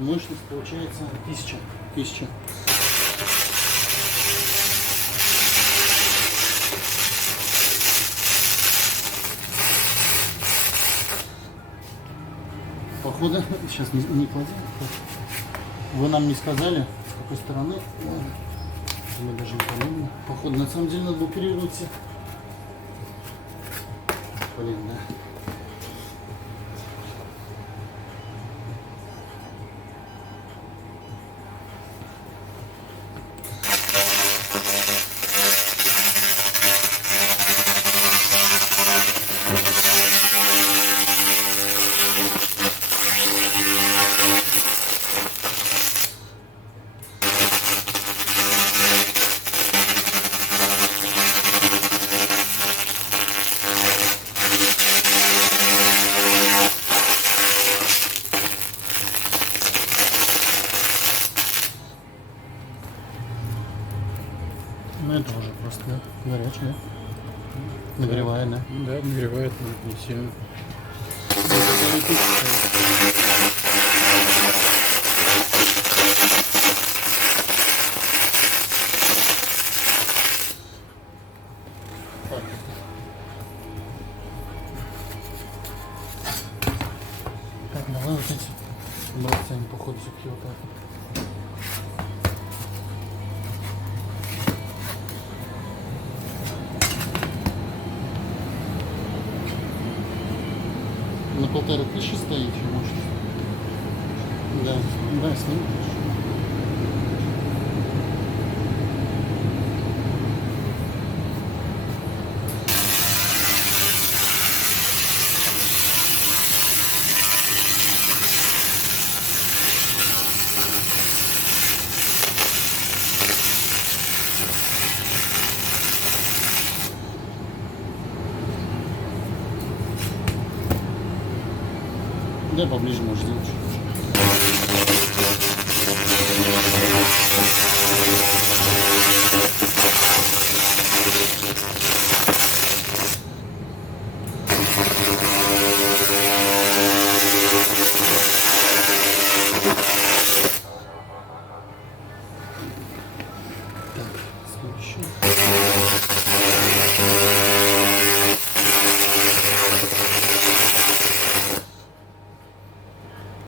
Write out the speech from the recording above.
Мощность получается 1000. Походу, сейчас не кладем. Вы нам не сказали, с какой стороны. Мы даже не помним. Походу, на самом деле надо было перевернуть все. Блин, да. Ну это уже просто горячее. Нагревает, да? Да, нагревает, но не сильно. Так, давай вот эти бросаем, походу, все-таки вот так. На 1500 стоит еще мощность. Да, да, снимешь. Да, поближе можешь сделать.